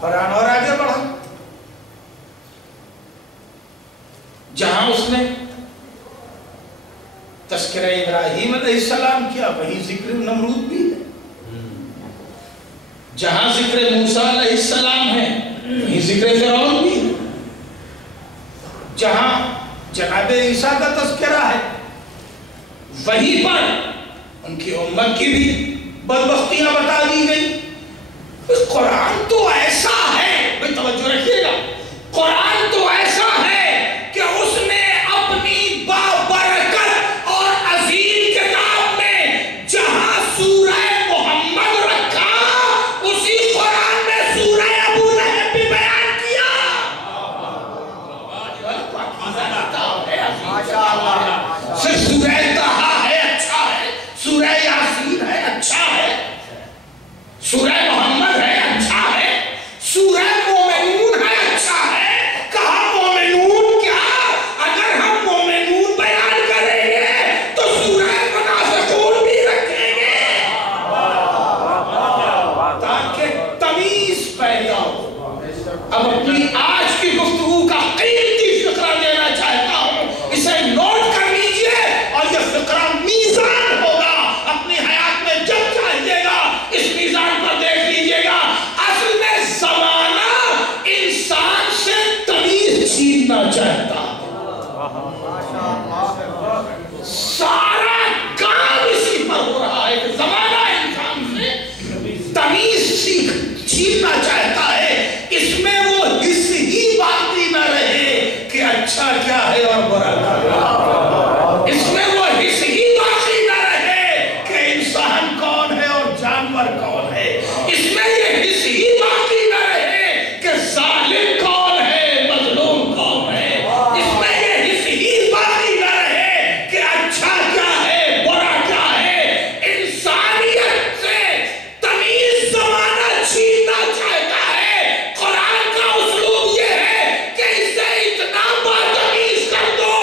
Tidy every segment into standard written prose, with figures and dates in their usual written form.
قرآن اور آگے بڑھا، جہاں اس نے تذکرہ ابراہیم علیہ السلام کیا وہیں ذکر نمرود بھی ہے، جہاں ذکر موسیٰ علیہ السلام ہے وہیں ذکر فرعون بھی ہے، جہاں جناب عیسیٰ کا تذکرہ ہے وہیں پر ان کی امت کی بھی بدبختیاں بتا دی گئی۔ قرآن تو ایسا ہے، بھئی توجہ رکھیے گا، قرآن تو ایسا ہے کہ اس نے اپنی بابرکت اور عظیم کتاب میں جہاں سورہ محمد رکھا اسی قرآن میں سورہ ابو لہب بھی بیان کیا۔ صرف سورہ طٰہٰ ہے اچھا ہے، سورہ یاسین ہے اچھا ہے، سورہ محمد ہے اچھا ہے، سورہ مومنون ہے اچھا ہے، کہا مومنون کیا؟ اگر ہم مومنون بیان کریں گے تو سورہ منافقون بھی رکھیں گے تاکہ تمیز پیدا ہو۔ اب اپنی آج کی گفتگو کا قیمتی فقرہ دینا چاہتا ہوں، اسے نوٹ کر لیجئے اور یہ فقرہ میزان ہوگا اپنی حیات میں جب چاہیے گا اس میزان پر دیکھ لیجئے گا۔ اصل میں زمانہ انسان سے تمیز چھیننا چاہتا ہے، سارا کام اسی پر ہو رہا ہے کہ زمانہ انسان سے تمیز چھیننا چاہتا ہے، اس میں وہ حص ہی باقی نہ رہے کہ اچھا کیا ہے اور برا کیا ہے، اس میں وہ حص ہی باقی نہ رہے کہ انسان کون ہے اور جانور کون ہے، اس میں یہ حص ہی باقی نہ رہے کہ ظالم کون ہے مظلوم کون ہے، اس میں یہ حص ہی باقی نہ رہے کہ اچھا کیا ہے برا کیا ہے۔ انسانیت سے تمیز زمانہ چھیننا چاہتا ہے، قرآن کا اسلوب یہ ہے کہ اسے اتنا باتمیز کر دو،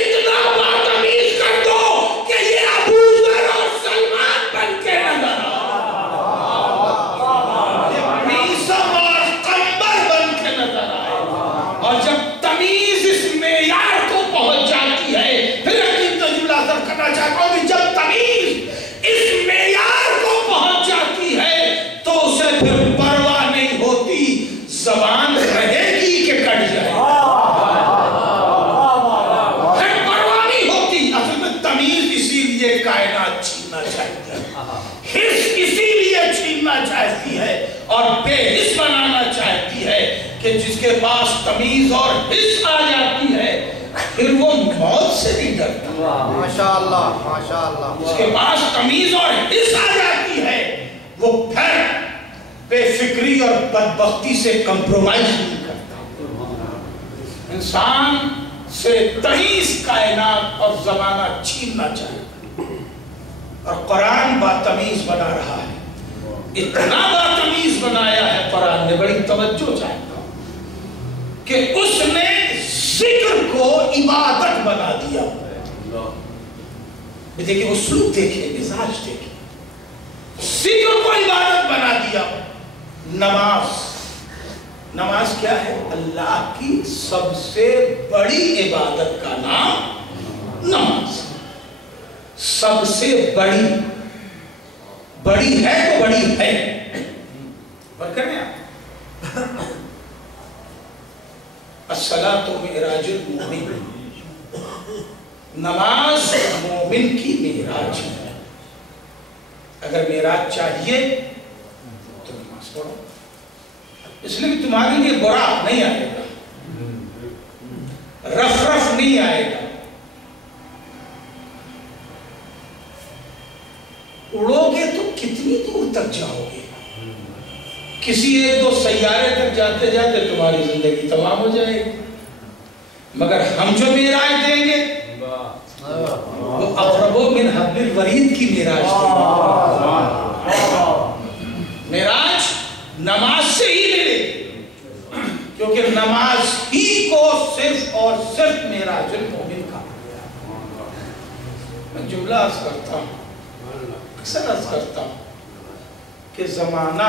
اتنا باتمیز کر دو کہ یہ ابو ذر اور سلمان بن کے نظر آئے، میثم اور قمر بن کے نظر آئے۔ اور جب تمیز اس معیار کو پہنچ جاتی ہے، پھر عقید تجربہ سب کرنا چاہتا ہوں کہ جب تمیز اس معیار کو پہنچ جاتی ہے تو اسے پھر پرواہ نہیں ہوتی زبان رہے گی کہ کٹ جائے، پھر پرواہ نہیں ہوتی۔ اصل میں تمیز اسی لیے کائنات چھیننا چاہتی ہے، حس اسی لیے چھیننا چاہتی ہے اور بے حس بنانا چاہتی ہے کہ جس کے پاس تمیز اور حس آ جاتی ہے پھر وہ موت سے نہیں ڈرتا۔ ماشاءاللہ ماشاءاللہ، جس کے پاس تمیز اور حس آ جاتی ہے وہ پھر بے فکری اور بدبختی سے کمپرومائز نہیں کرتا۔ انسان سے تمیز کائنات اور زمانہ چھیننا چاہتا اور قرآن باتمیز بنا رہا ہے، اتنا باتمیز بنایا ہے قرآن نے، بڑی توجہ چاہتا ہوں کہ اس نے ذکر کو عبادت بنا دیا۔ دیکھیں اسلوب دیکھیں، مزاج دیکھیں، ذکر کو عبادت بنا دیا۔ نماز کیا ہے؟ اللہ کی سب سے بڑی عبادت کا نام نماز، سب سے بڑی ہے تو بڑی ہے، پر کریں آپ الصلاۃ معراج المومن، نماز مومن کی معراج ہے۔ اگر معراج چاہیے تو نماز پڑھو، اس لیے کہ تمہارے لیے براق نہیں آئے گا، رف نہیں آئے گا، اڑو گے تو کتنی دور تک جاؤ گے، کسی ایک دو سیارے تک جاتے جاتے تمہاری زندگی تمام ہو جائے گی، مگر ہم جو معراج دیں گے وہ اقرب من حبل الورید کی معراج دیں گے۔ معراج نماز سے ہی ملے، کیونکہ نماز ہی کو صرف اور صرف معراج المومن کا۔ میں جملہ عرض کرتا ہوں، اکثر عرض کرتا ہوں کہ زمانہ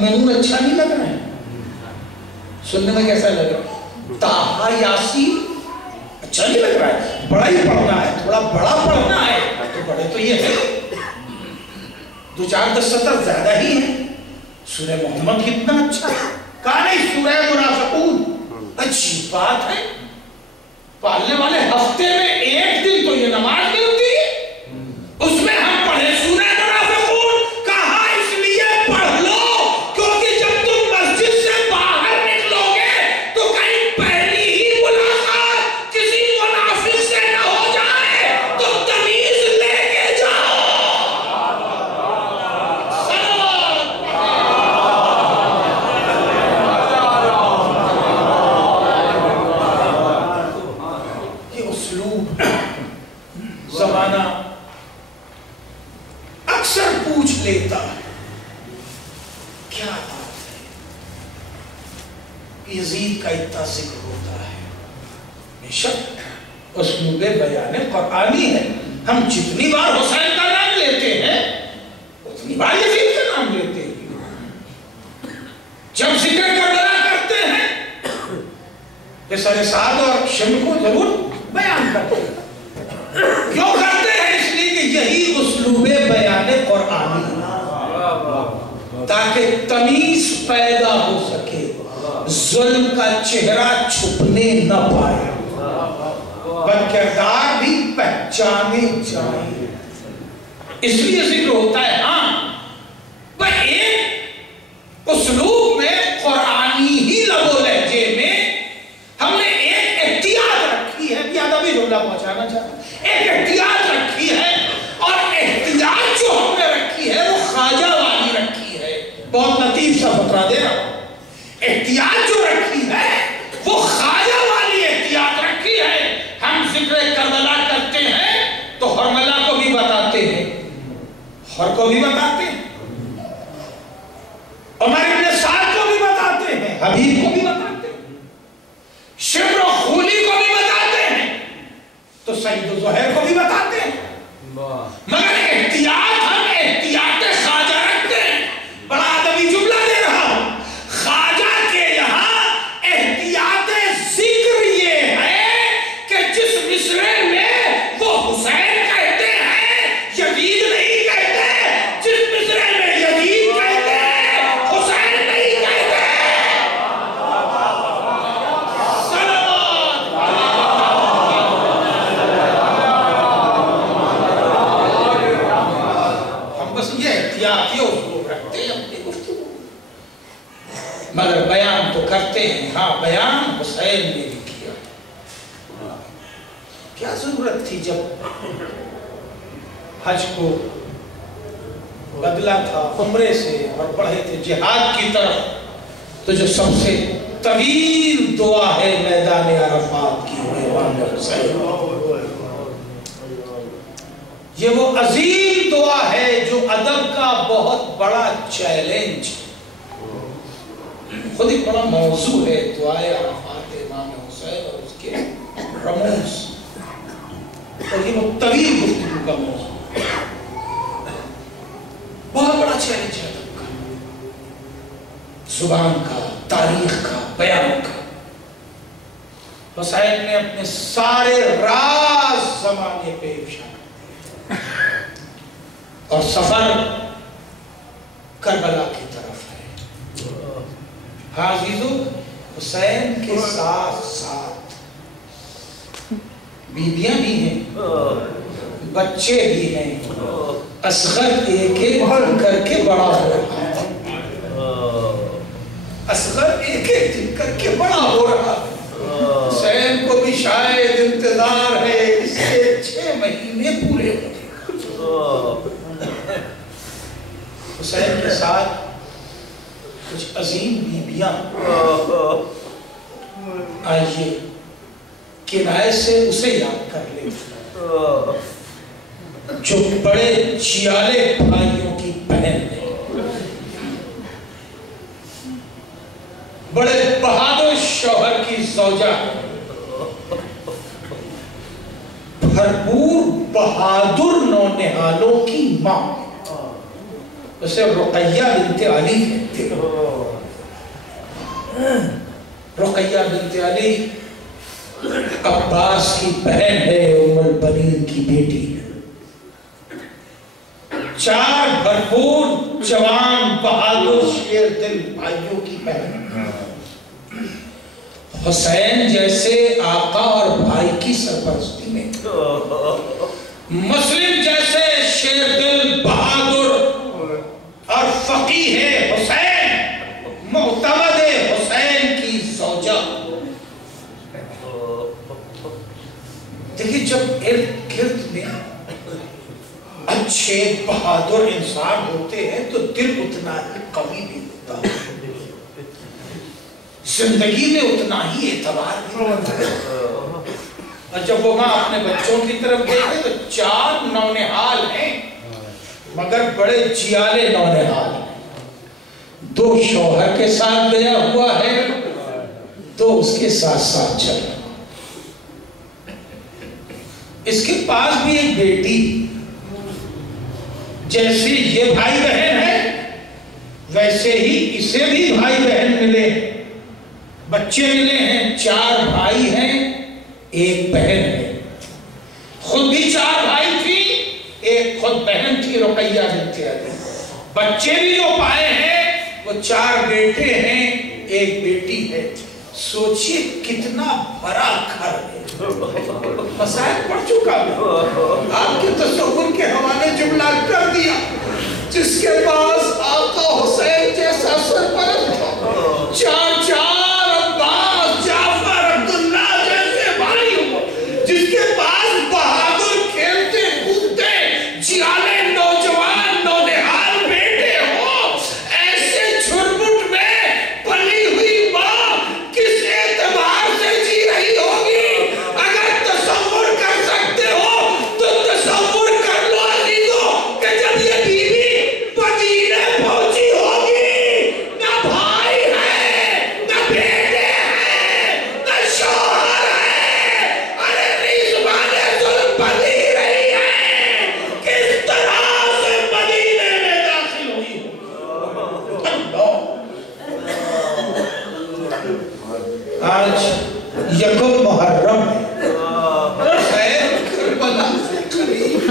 مومنون اچھا نہیں لگ رہا ہے؟ سننے میں کیسا لگ رہا ہے؟ طٰہٰ یاسین اچھا نہیں لگ رہا ہے؟ بڑا ہی پڑھنا ہے، تھوڑا بڑا پڑھنا ہے تو بڑے تو یہ ہے 2-4-10 سطر زیادہ ہی ہے. سورہ محمد کتنا اچھا ہے. کہا نہیں سورہ منافقون اچھی بات ہے، پالنے والے ہفتے میں ایک دن تو یہ نماز ملتی ہے، اس میں ہم پڑھے سورہ منافقون. کہا اس لیے پڑھ لو کیونکہ جب تم مسجد سے باہر نکلو گے تو کہیں پہلی ہی ملاقات کسی منافق سے نہ ہو جائے تو تمیز لے کے جاؤ. یہ اسلوب زمانہ اکثر پوچھ لیتا ہے کیا بات ہے یزید کا اتنا ذکر ہوتا ہے. بے شک اسلوب بیان قرآنی ہے. ہم جتنی بار حسین کا نام لیتے ہیں اتنی بار یزید کا نام لیتے ہیں. جب ذکر کربلا کرتے ہیں کہ سر سعد اور شمع کو ضرور بیان کرتے ہیں. کیوں کرتے ہیں؟ اس لیے کہ یہی اسلوب بیان قرآنی تاکہ تمیز پیدا ہو سکے، ظلم کا چہرہ چھپنے نہ پائے، بدکردار بھی پہچانے جائیں. اس لیے ذکر ہوتا ہے. ہاں پر ایک اسلوب میں قرآنی ہی لب و لہجے میں ہم نے ایک احتیاط رکھی ہے. بھی ادبی جملہ پہنچانا چاہتا ہوں. ایک احتیاط رکھی ہے اور احتیاط جو ہم نے رکھی ہے وہ خواجہ والی رکھی ہے. بہت لطیف سا فقرہ دے رہا ہوں. احتیاط جو رکھی ہے وہ خواجہ والی احتیاط رکھی ہے. ہم ذکر کربلا کرتے ہیں تو حرملہ کو بھی بتاتے ہیں، ہر کو بھی بتاتے ہیں، عمر ابن سعد کو بھی بتاتے ہیں، حبیب کو بھی بتاتے ہیں، شمر و خولی کو بھی بتاتے ہیں، تو سعید و زہیر کو بھی بتاتے ہیں. مگر احتیاط ہم احتیاط خواجہ رکھتے ہیں. بڑا ادبی جملہ دے رہا ہوں. خواجہ کے یہاں احتیاط ذکر یہ ہے کہ جس مصرے میں وہ حسین کہتے ہیں یزید نہیں کہتے، جس مصرے میں یزید کہتے ہیں حسین نہیں کہتے. ہم بس یہ احتیاطی اسلوب رکھتے ہیں اپنی گفتگو، مگر بیان تو کرتے ہیں. ہاں بیان حسین نے بھی کیا. کیا ضرورت تھی جب حج کو بدلا تھا عمرے سے اور بڑھے تھے جہاد کی طرف، تو جو سب سے طویل دعا ہے میدان عرفات کی امام حسین، یہ وہ عظیم دعا ہے جو ادب کا بہت بڑا چیلنج، خود ایک بڑا موضوع ہے. دعائے عرفات امام حسین اور اس کے رموز، اور یہ وہ طویل گفتگو کا موضوع بہت بڑا چیلنج ہے ادب کا، زبان کا، تاریخ کا، بیان کا. حسین نے اپنے سارے راز زمانے پہ افشا کر دیا اور سفر کربلا کی طرف ہے. ہاں عزیزو، حسین کے ساتھ ساتھ بیویاں بھی ہیں، بچے بھی ہیں. اصغر ایک ایک دن کر کے بڑا ہو رہا ہے. اصغر ایک ایک دن کر کے بڑا ہو رہا ہے. حسین کو بھی شاید انتظار ہے اس سے 6 مہینے پورے ہو گئے. حسین کے ساتھ کچھ عظیم بیویاں. آئیے کنایت سے اسے یاد کر لیں جو بڑے چیالے بھائیوں کی بہن ہے، بڑے بہادر شوہر کی زوجہ، بھرپور بہادر نونہالوں کی ماں. اسے رقیہ بنت علی کہتے ہیں. رقیہ بنت علی عباس کی بہن ہے، ام البنین کی بیٹی ہے. 4 بھرپور جوان بہادر شیر دل بھائیوں کی بہن. حسین جیسے آقا اور بھائی کی سرپرستی میں، مسلم جیسے شیر دل بہادر اور فقیہ ہے حسین، معتمد حسین کی زوجہ. دیکھیں جب ارد گرد میں اچھے بہادر انسان ہوتے ہیں تو دل اتنا ہی قوی بھی ہوتا ہے، زندگی میں اتنا ہی اعتبار بھی ہوتا ہے. اور جب وہ ماں اپنے بچوں کی طرف دیکھے تو 4 نونہال ہیں مگر بڑے جیالے نونہال ہیں. 2 شوہر کے ساتھ گیا ہوا ہے، 2 اس کے ساتھ ساتھ چل رہا. اس کے پاس بھی ایک بیٹی، جیسے یہ بھائی بہن ہے ویسے ہی اسے بھی بھائی بہن ملے، بچے ملے ہیں. 4 بھائی ہیں، 1 بہن ہے. خود بھی 4 بھائی تھی، 1 خود بہن تھی رقیہ بنت علی. بچے بھی جو پائے ہیں وہ 4 بیٹے ہیں، 1 بیٹی ہے. سوچئے کتنا بڑا گھر ہے. مسائل پڑھ چکا ہے، آپ کے تصور کے حوالے جملہ کر دیا. جس کے پاس آقا حسین جیسا سرپرست تھا، 4 عباس، جعفر، عبداللہ جیسے بھائی ہو، جس کے پاس بہادر کھیلتے کودتے جیالے نوجوان نونہال بیٹے ہو، ایسے جھرمٹ میں پلی ہوئی ماں کس اعتبار سے جی رہی ہوگی؟ اگر تصور کر سکتے ہو تو تصور کر لو عزیزو کہ جب یہ بیوی مدینے پہنچی ہوگی، نہ بھائی ہے، نہ بیٹے ہیں، نہ شوہر ہے. ارے ریزبان ظلم بندی رہی ہے، کس طرح سے مدینے میں داخل ہوئی ہو. آج 1 محرم ہے، حسین کربلا سے قریب.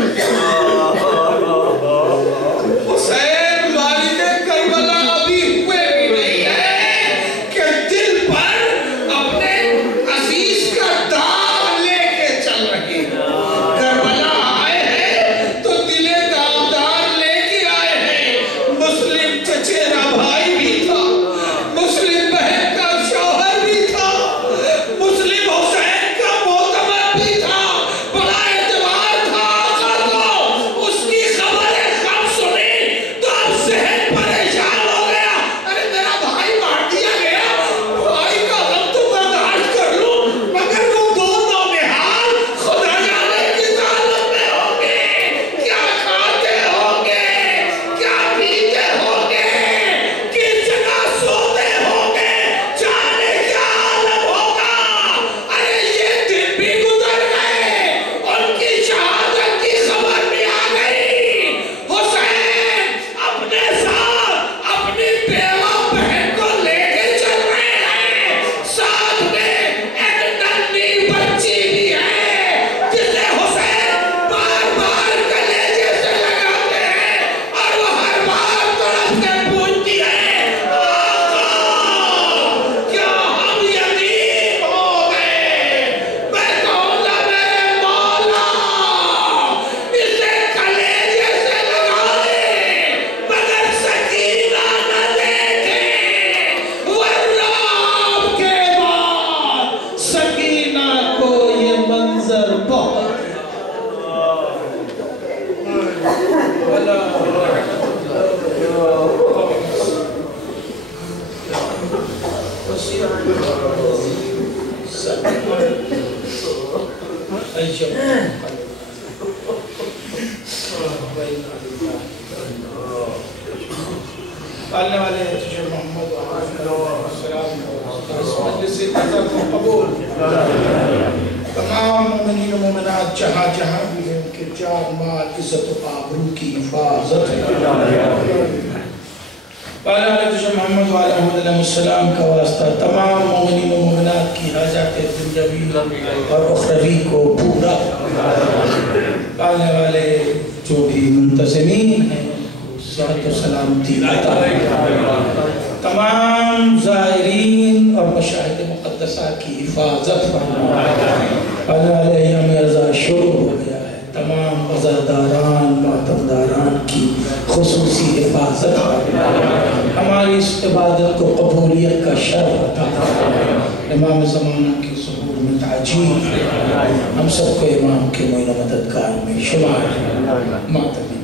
حسین والد کربلا ابھی ہوئے بھی نہیں ہے کہ دل پر اپنے عزیز کا داغ لے کے چل رہے ہیں. کربلا آئے ہیں تو دل داغدار لے کے آئے ہیں. مسلم چچیرا بھائی بھی تھا، مسلم بہن کا شوہر بھی تھا، مسلم حسین کا معتمد بھی تھا، بڑا اعتبار تھا آقا کو. اس کی خبریں کب سنی تو اب ذہن پریشان ہو گیا. ارے میرا بھائی مار دیا گیا، بھائی کا غم تو برداشت کر لوں مگر وہ 2 نونہال خدا جانے کس حالت میں ہوں گے، کیا کھاتے ہوں گے، کیا پیتے ہوں گے، کس جگہ سوتے ہوں گے، جانے کیا عالم ہوگا. ارے یہ دن بھی گزر گئے، ان کی شہادت کی خبر بھی آ گئی. حسین اپنے ساتھ اپنی بیوہ بہن کو لے کے چل رہے ہیں، ساتھ میں ایک ننھی بچی بھی ہے جسے حسین بار بار کلیجے سے لگاتے ہیں اور وہ ہر بار تڑپ کے پوچھتی ہے، آقا کیا ہم یتیم ہو گئے؟ میں کہوں گا میرے مولا اسے کلیجے سے لگائے مگر سکینہ نہ دیکھے، ورنہ آپ کے بعد سکینہ کو یہ منظر بہت پالنے والے محمد اس مجلس قبول تمام مومنین و مومنات جہاں جہاں بھی ہیں کے جان مال عزت و آبرو کی حفاظت والا حضرت محمد وعلیہ علیہ السلام کا واسطہ تمام مومنین و مومنات کی حاجات دنیاوی اور اخروی کو پورا پالنے والے جو بھی منتظمین ہیں صحت و سلامتی عطا تمام زائرین اور مشاہد مقدسہ کی حفاظت پالنے والے ایام عزا شروع ہو گیا ہے تمام عزاداران معتمداران کی خصوصی حفاظت ہماری اس عبادت کو قبولیت کا شرف عطا امام زمانہ کی ظہور میں تعجیل ہم سب کو امام کے معین مددگار میں شمار ماتمی